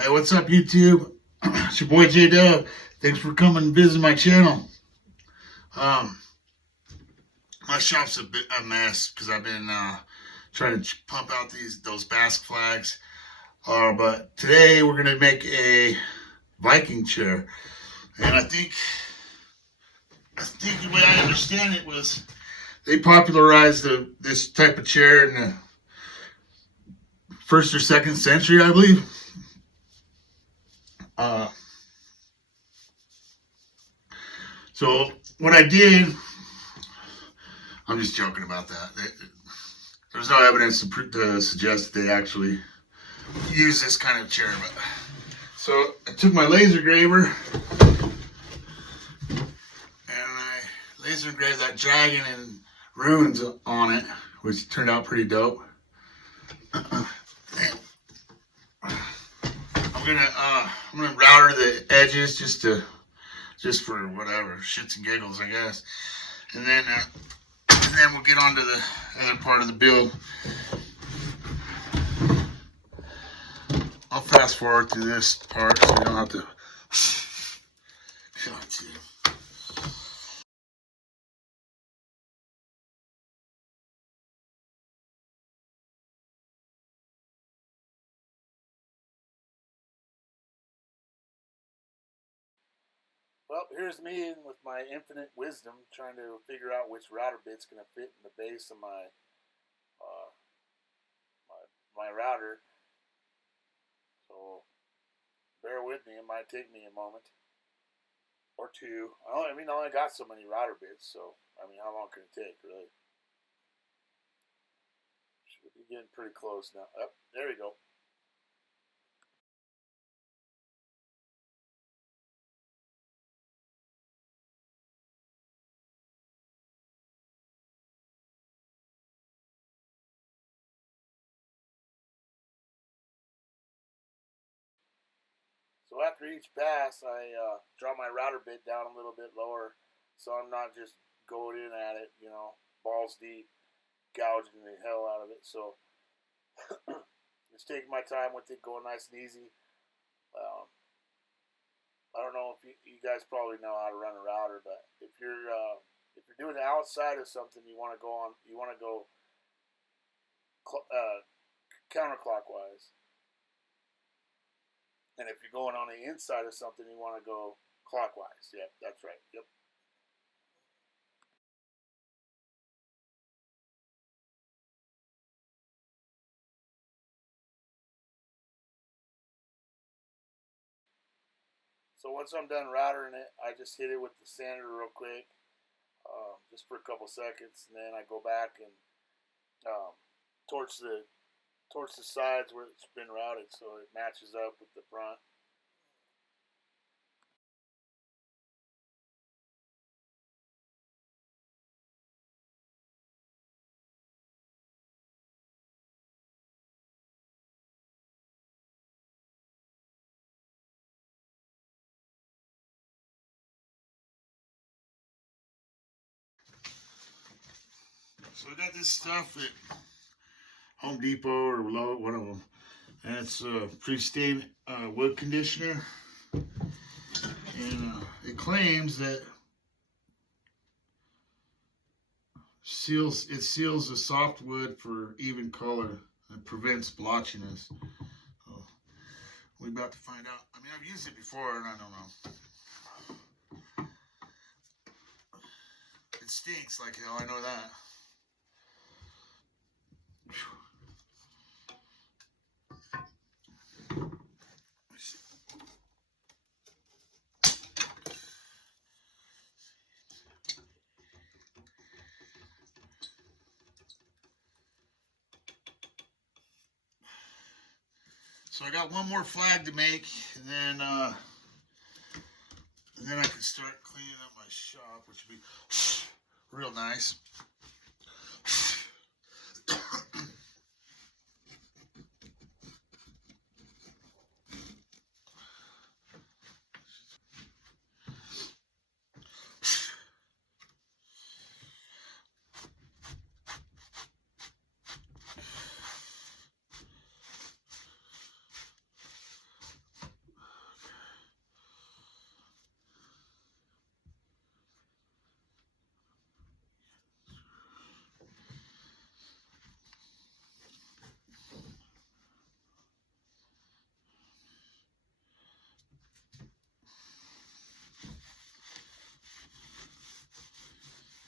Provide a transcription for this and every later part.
Hey, what's up, YouTube? It's your boy J Dub. Thanks for coming and visiting my channel. My shop's a mess because I've been trying to pump out those Basque flags. But today we're gonna make a Viking chair, and I think the way I understand it was they popularized this type of chair in the 1st or 2nd century, I believe. So what I did, I'm just joking about that. There's no evidence to suggest that they actually use this kind of chair. But so I took my laser engraver and I laser engraved that dragon and runes on it, which turned out pretty dope. I'm gonna router the edges just for whatever, shits and giggles, I guess. And then we'll get on to the other part of the build. I'll fast forward through this part so you don't have to. God, dude. Well, here's me with my infinite wisdom trying to figure out which router bit's going to fit in the base of my router. So bear with me. It might take me a moment or two. I only got so many router bits, so how long can it take, really? Should be getting pretty close now. Oh, there we go. So after each pass, I draw my router bit down a little bit lower, so I'm not just going in at it, balls deep, gouging the hell out of it. So just taking my time with it, going nice and easy. I don't know if you guys probably know how to run a router, but if you're doing the outside of something, you want to go counterclockwise. And if you're going on the inside of something, you want to go clockwise. Yep, that's right. Yep. So once I'm done routering it, I just hit it with the sander real quick, just for a couple seconds, and then I go back and torch the sides where it's been routed so it matches up with the front. So I got this stuff at Home Depot or Lowe's, one of them, and it's a pristine wood conditioner, and it claims that it seals the soft wood for even color and prevents blotchiness. So we're about to find out. I've used it before and I don't know. It stinks like hell, I know that. So I got one more flag to make, and then I can start cleaning up my shop, which would be real nice.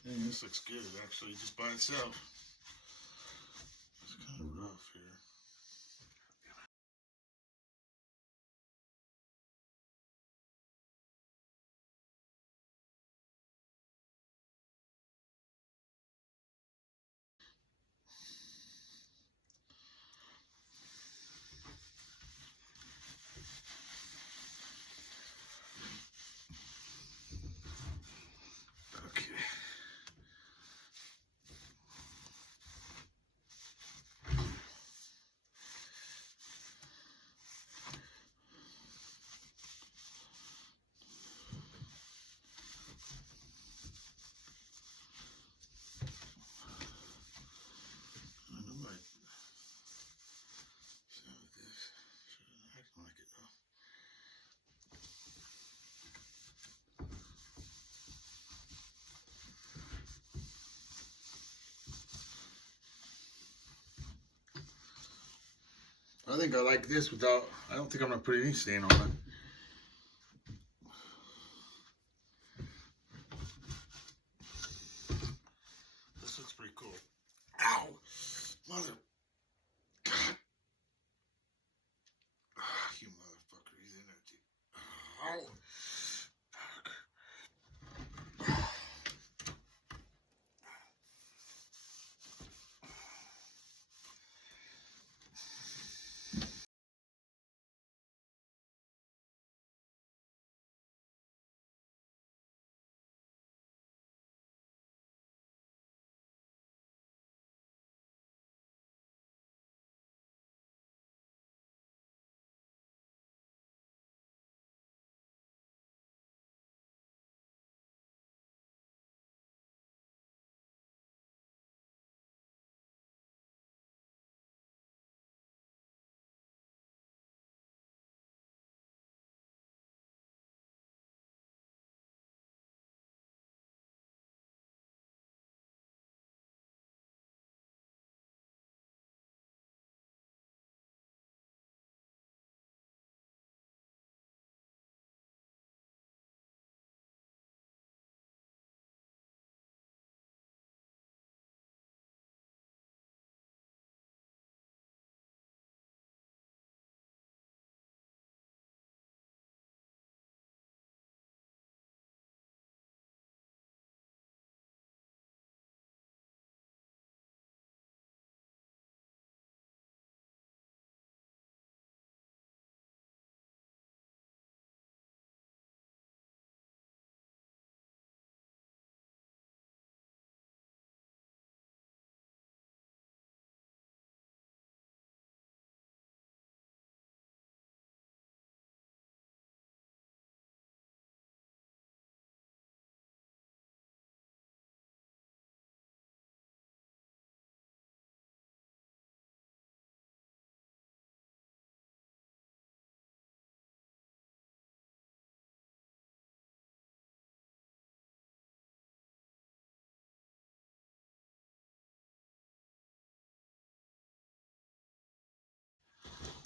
And this looks good actually, just by itself. It's kind of rough here. Okay. I think I like this without, I don't think I'm going to put any stain on it. This looks pretty cool. Ow! Mother... God. You motherfucker, he's in there too. Ow!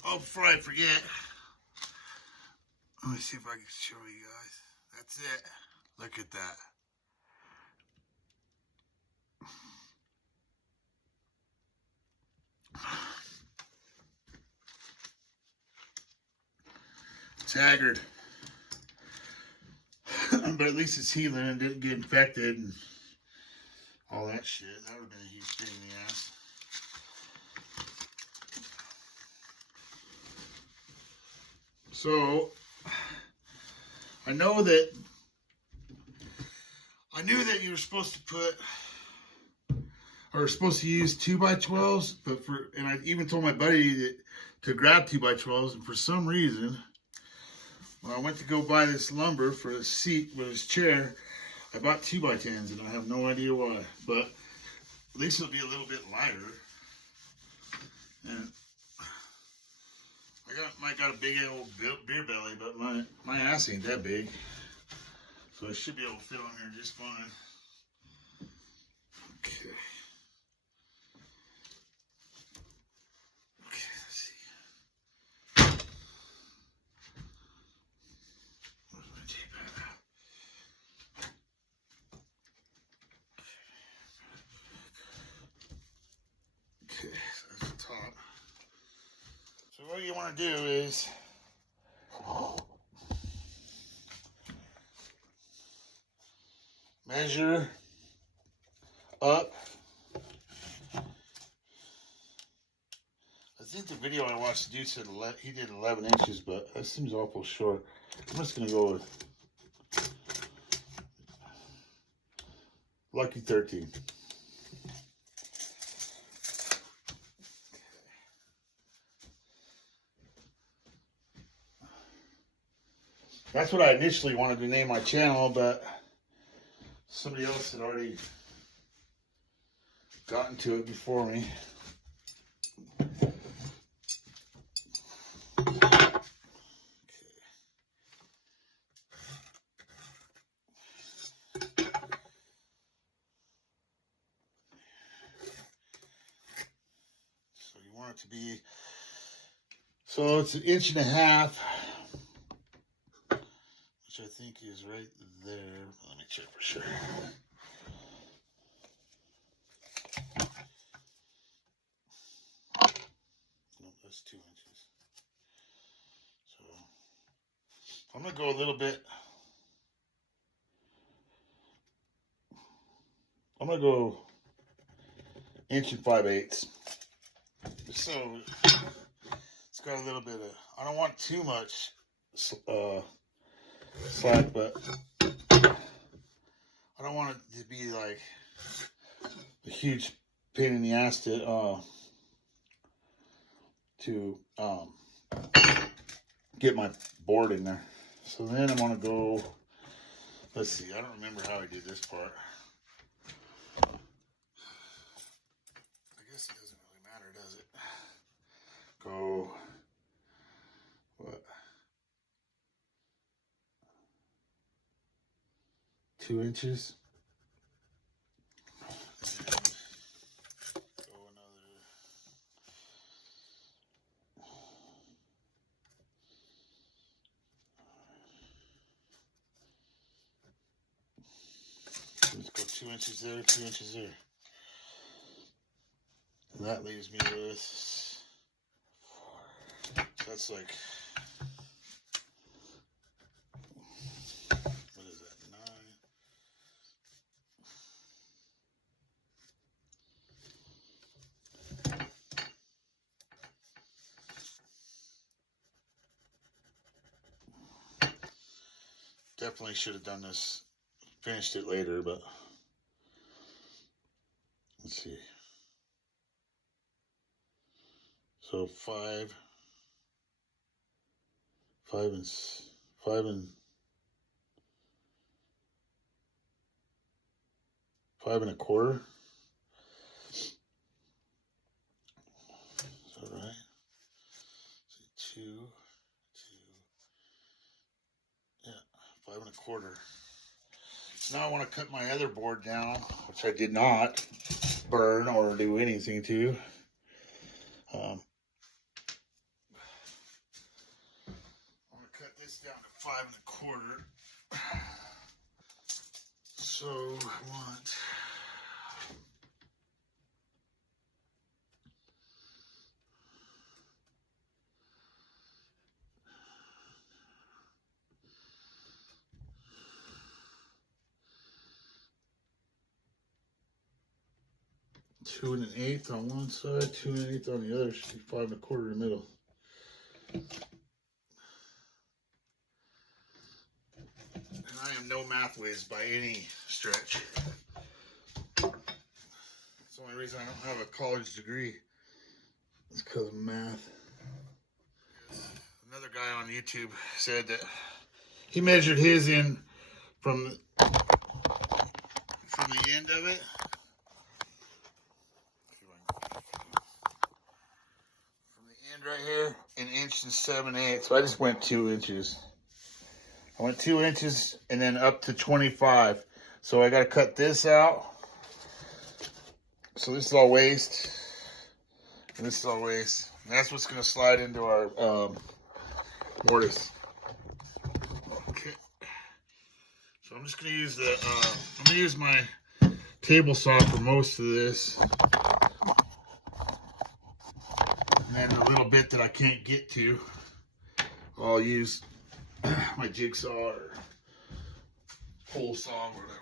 Oh, before I forget, let me see if I can show you guys. That's it. Look at that. It's haggard. But at least it's healing and didn't get infected and all that shit. That would have been a huge pain in the ass. So, I knew that you were supposed to put, or supposed to use 2x12s, and I even told my buddy to grab 2x12s, and for some reason, when I went to go buy this lumber for his seat with his chair, I bought 2x10s, and I have no idea why, but at least it'll be a little bit lighter. And might got a big old beer belly, but my ass ain't that big, so I should be able to fit on here just fine. Okay. Okay, let's see. Where's my tape at? what you want to do is measure up. I think the video I watched, the dude said he did 11 inches, but that seems awful short. I'm just going to go with lucky 13. That's what I initially wanted to name my channel, but somebody else had already gotten to it before me. So you want it to be, so it's 1.5 inches, which I think is right there. Let me check for sure. No, that's 2 inches. So I'm gonna go a little bit. I'm gonna go 1 5/8. So it's got a little bit of. I don't want too much slack, but I don't want it to be like a huge pain in the ass to get my board in there. So then I'm gonna go. Let's see. I don't remember how I did this part. I guess it doesn't really matter, does it? Go. What? 2 inches. And go another. Let's go 2 inches there, 2 inches there. And that leaves me with, so that's like, what is that, 9? Definitely should have done this, finished it later, but let's see. So 5 and 5 1/4. Is that right? So 2, yeah, 5 1/4. So now I want to cut my other board down, which I did not burn or do anything to. I want to cut this down to 5 1/4. So I want 2 1/8 on one side, 2 1/8 on the other. Should be 5 1/4 in the middle. And I am no math whiz by any stretch. That's the only reason I don't have a college degree. It's because of math. Another guy on YouTube said that he measured his in from the end of it. From the end right here, 1 7/8 inches. So I just went 2 inches. I went 2 inches and then up to 25. So I got to cut this out. So this is all waste. And this is all waste. And that's what's going to slide into our mortise. Okay. So I'm just going to use I'm going to use my table saw for most of this. then the little bit that I can't get to, I'll use my jigsaw or pole saw or whatever.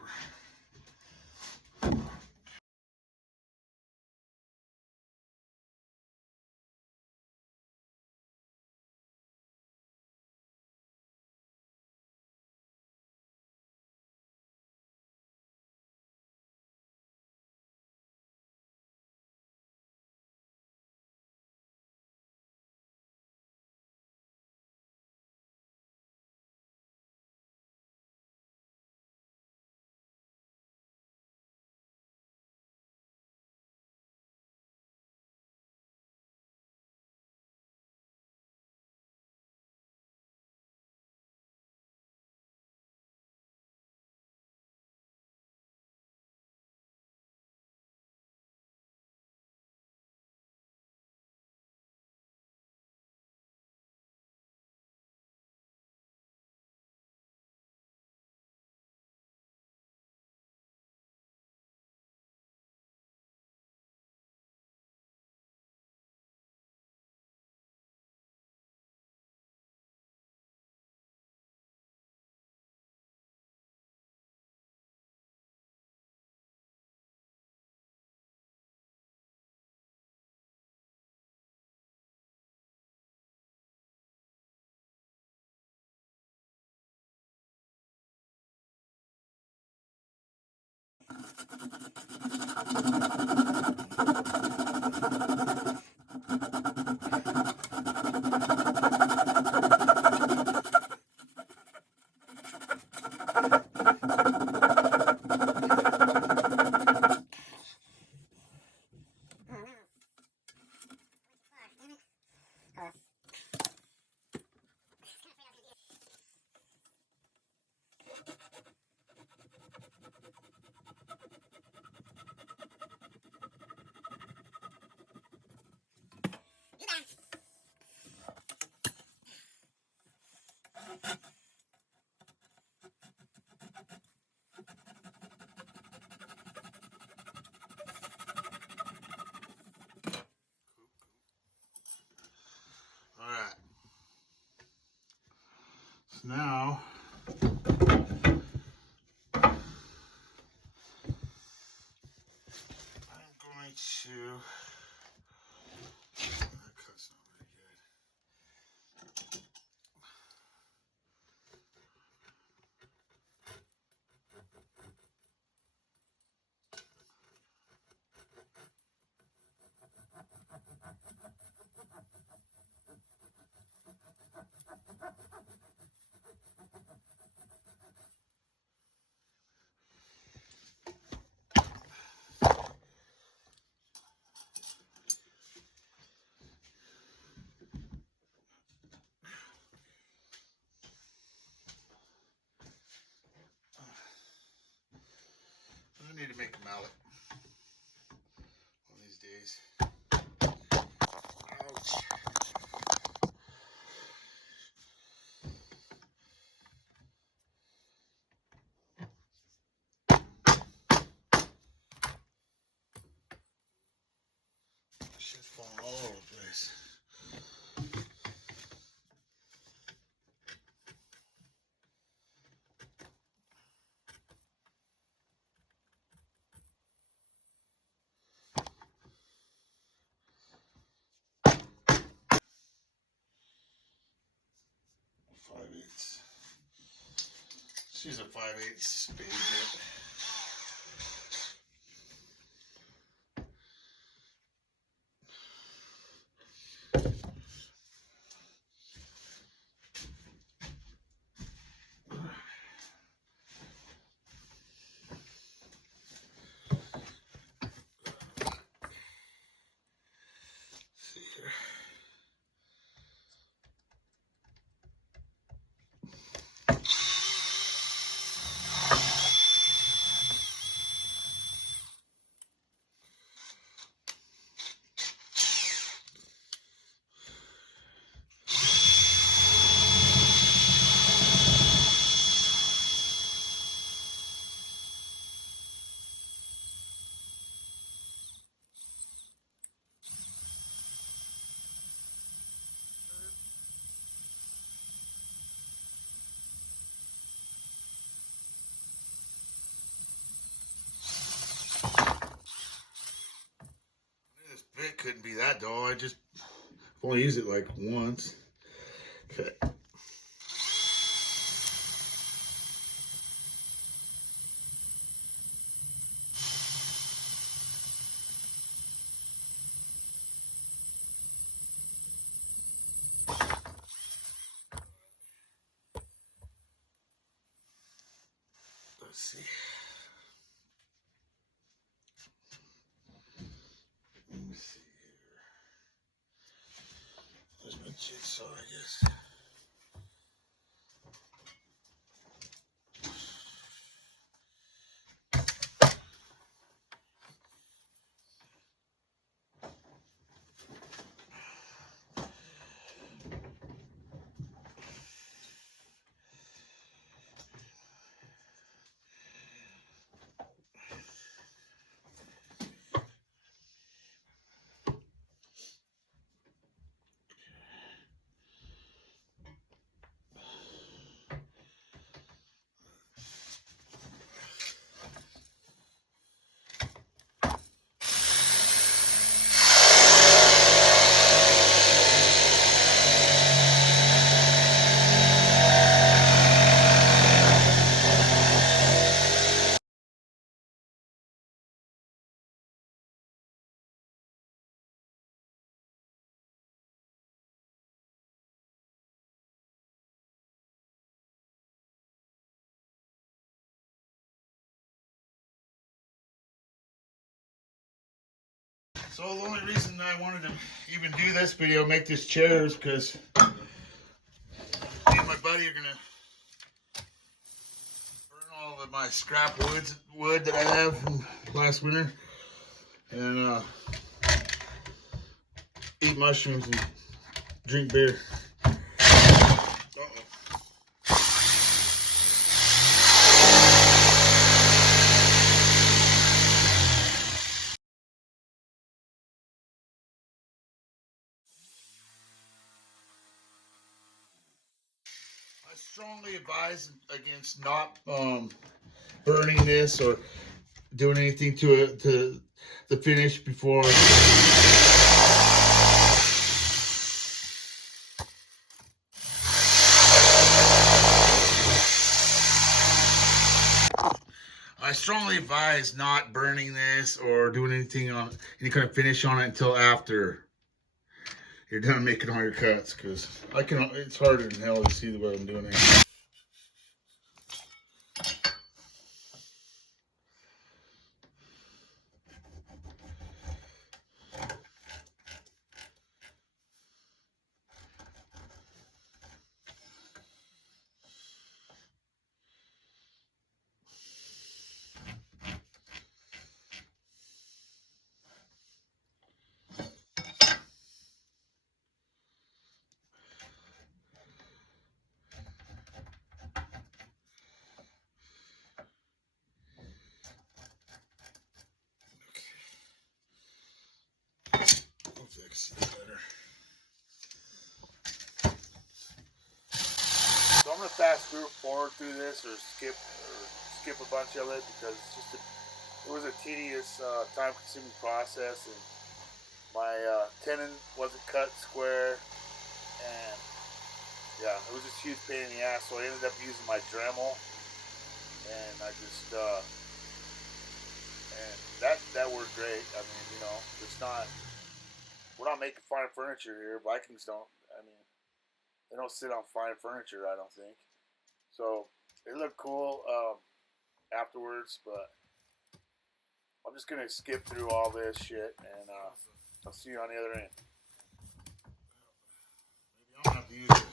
Alright, so now I'm going to, that cut's not very good. I need to make a mallet one of these days. Ouch. 5/8. Let's use a 5/8 spade bit. couldn't be that dull. I just only used it like once. Okay. Let's see. Let me see here. There's my jigsaw, I guess. So the only reason I wanted to even do this video, make this chair, is because me and my buddy are gonna burn all of my scrap wood that I have from last winter, and eat mushrooms and drink beer. I strongly advise against not burning this or doing anything to it, to the finish before. I strongly advise not burning this or doing anything on any kind of finish on it until after you're done making all your cuts, because it's harder than hell to see what I'm doing here. So I'm gonna fast forward through this, or skip a bunch of it, because it was a tedious, time-consuming process, and my tenon wasn't cut square, and yeah, it was just a huge pain in the ass. So I ended up using my Dremel, and I just and that worked great. I mean, you know, we're not making fine furniture here. Vikings don't. I mean, they don't sit on fine furniture, I don't think. So it looked cool afterwards, but I'm just gonna skip through all this shit, and I'll see you on the other end. Maybe I don't have to use it.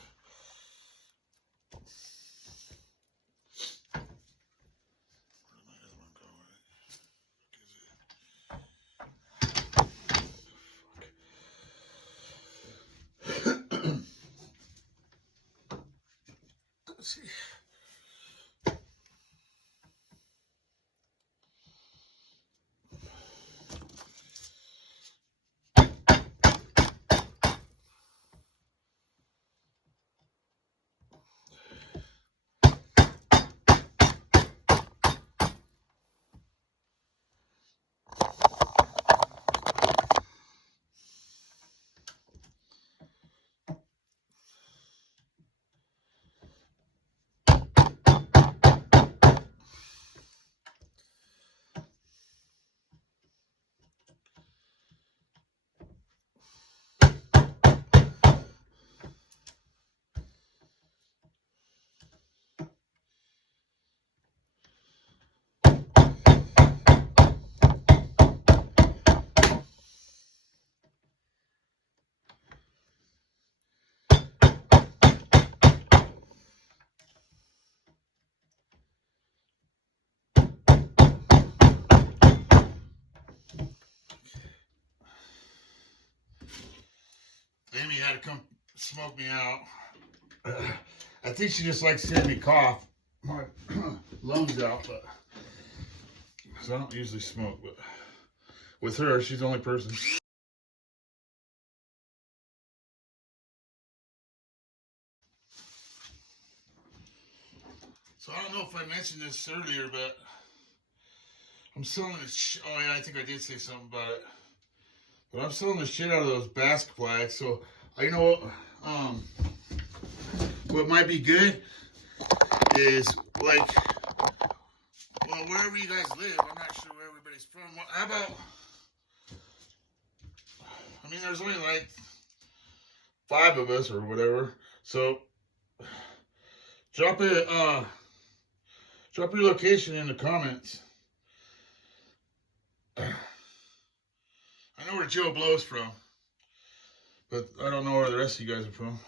Let's see. come smoke me out. I think she just likes seeing me cough my lungs out, but because I don't usually smoke, but with her, she's the only person. So I don't know if I mentioned this earlier, but I'm selling this. Oh yeah, I think I did say something about it. But I'm selling the shit out of those basket flags. So you know what might be good is like, well, wherever you guys live, I'm not sure where everybody's from. How about? I mean, there's only like 5 of us or whatever. So drop your location in the comments. I know where Joe Blow's from, but I don't know where the rest of you guys are from.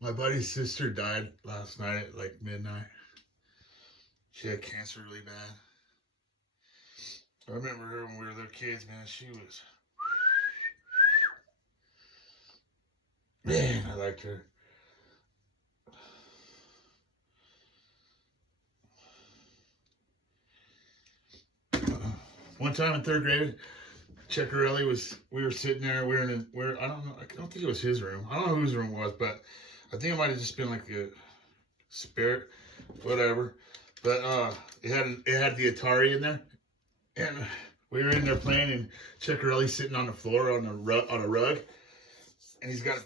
My buddy's sister died last night at like midnight. She had cancer really bad. I remember her when we were little kids, man. She was... Man, I liked her. One time in 3rd grade, Checkarelli we were sitting there, I don't know, I don't think it was his room. I don't know whose room it was, but I think it might have just been like a spirit, whatever. But it had the Atari in there, and we were in there playing, and Checkarelli's sitting on the floor on a rug, and he's got a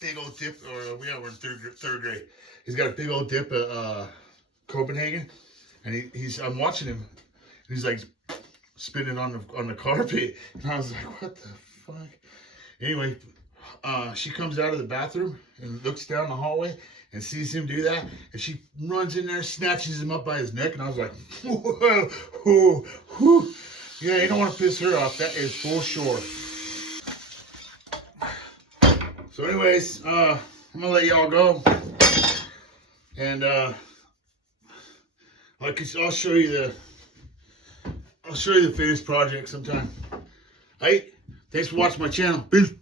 big old dip, or yeah, we're in third grade. He's got a big old dip at Copenhagen, and I'm watching him, and he's like spinning on the carpet, and I was like, what the fuck? Anyway, she comes out of the bathroom and looks down the hallway and sees him do that, and she runs in there, snatches him up by his neck, and I was like, whoa, whoo, whoo. Yeah, you don't want to piss her off. That is for sure. So anyways, I'm gonna let y'all go, and I'll show you the finished project sometime. Hey, thanks for watching my channel. Peace.